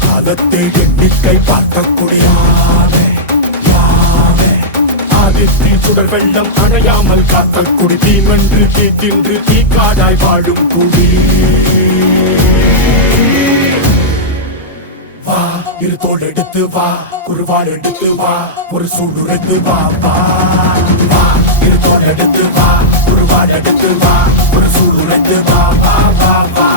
காலத்தை எண்ணிக்கை பார்க்கக்கூடிய ஆதித்தின் சுடர் வெள்ளம் அணையாமல் காத்த குடி தீமென்று தீ தின்று தீ காடாய் வாழும் குடி வா இரு தோள் எடுத்து வா குருவாள் எடுத்து வா ஒரு சூடுரைத்து வா வா வா இரு தோள் எடுத்து வா குருவாள் எடுத்து வா ஒரு சூடுரைத்து வா வா வா வா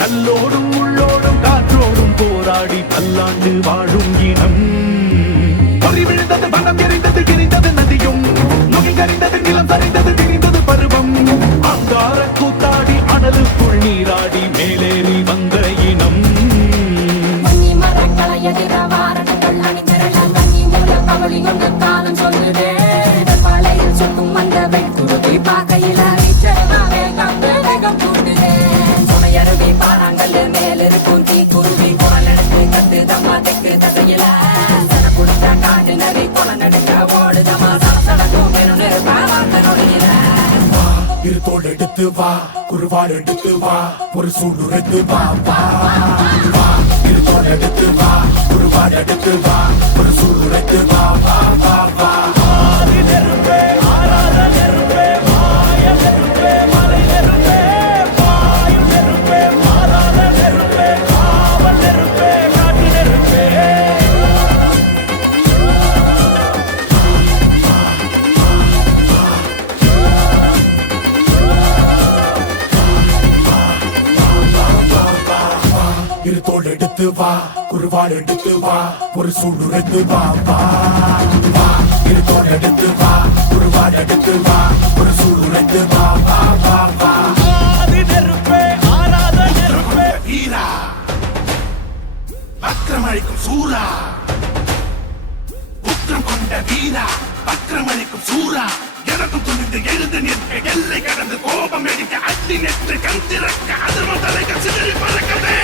கல்லோடும் உள்ளோடும் காற்றோடும் போராடி பல்லாண்டு வாழும் இனம் பொறி விழுந்தது பணம் எரிந்தது கிரிந்தது நதியும் நுகை கரிந்தது நிலம் சரிந்தது திரிந்தது பருவம் அங்கார கூத்தாடி அனலுக்குள் நீராடி மேலேறி வந்த இனம் காலம் சொல்லுதே பழையில் சொக்கும் அந்த வெண்குருதி பார்க்கையில வேகம் கூட்டுதே சுமையருவி பாறாங்கல்லு மேலிருக்கும் தீ குருவி குரல் எடுத்து கத்து தம்மா தெக்கு தசையில சன குடுத்த காட்டு நரி கொலை நடுங்க ஓடுதமா சடக்கும் நெருப்பாவாக்க நொடியில இரு தோள் எடுத்து வா குருவாள் எடுத்து வா ஒரு சூடுரைத்து வா வா வா இரு தோள் எடுத்து வா குருவாள் எடுத்து வா ஒரு சூடுரைத்து வா வா வா வா நெருப்பே ஆராத நெருப்பே மாய நெருப்பே மலை நெருப்பே வாயு நெருப்பே மாறாத நெருப்பே காவல் நெருப்பே காட்டு நெருப்பே இரு தோள் எடுத்து வா குருவாள் எடுத்து வா ஒரு சூடுரைத்து வா வா வா இரு தோள் எடுத்து வா குருவாள் எடுத்து வா ஒரு சூடுரைத்து வா வா வா வா நெருப்பே ஆராத நெருப்பே வீரா வக்ரமளிக்கும் சூரா உக்ரம் கொண்ட வீரா வக்ரமளிக்கும் சூரா எனக்கும் துணிந்து எழுந்து நிற்க எல்லை கடந்து கோபம் எடுக்க அள்ளி நெற்று கண் திறக்க அதர்ம தலைகள் சிதறி பறக்கவே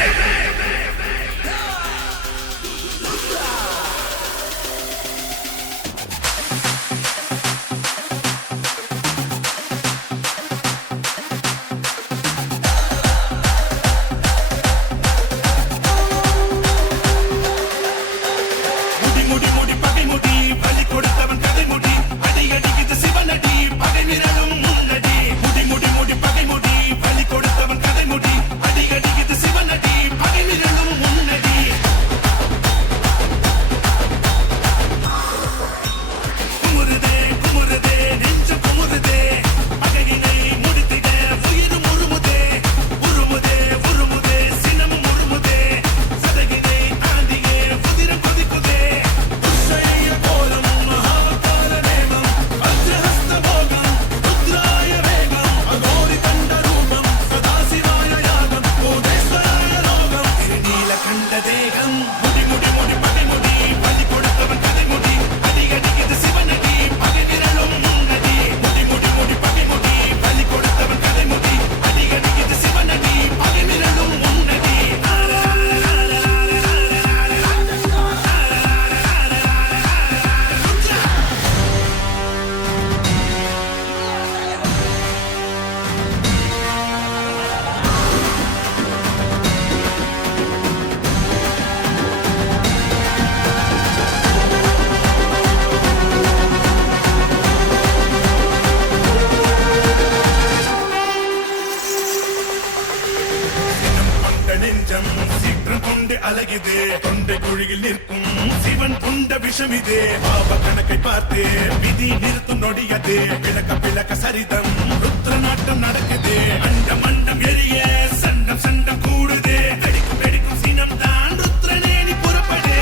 அழகிதே தொண்டை குழியில் நிற்கும் சிவன் கொண்ட விஷமிதே பாவ கணக்கை பார்த்தே விதி நிறுத்தும் நொடியதே விளக்க விளக்க சரிதம் ருத்ர நாட்டம் நடக்குதே அண்டம் அண்டம் எரிய சண்டம் சண்டம் கூடுதே வெடிக்கும் வெடிக்கும் சினம் தான் ருத்ரனேனி புறப்படே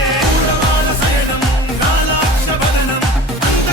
சயனம் காலாட்ச வதனம் அந்த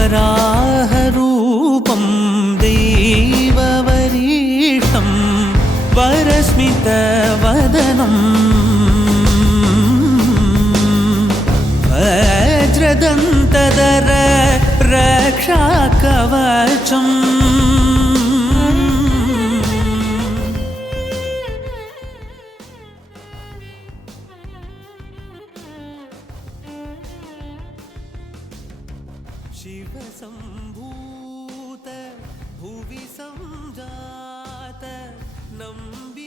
वराहरूपं दैववरीष्ठं वरस्मितवदनम् वज्रदन्तधर रक्षाकवचम् शिवसम्भूत भुवि सञ्जात नम्बि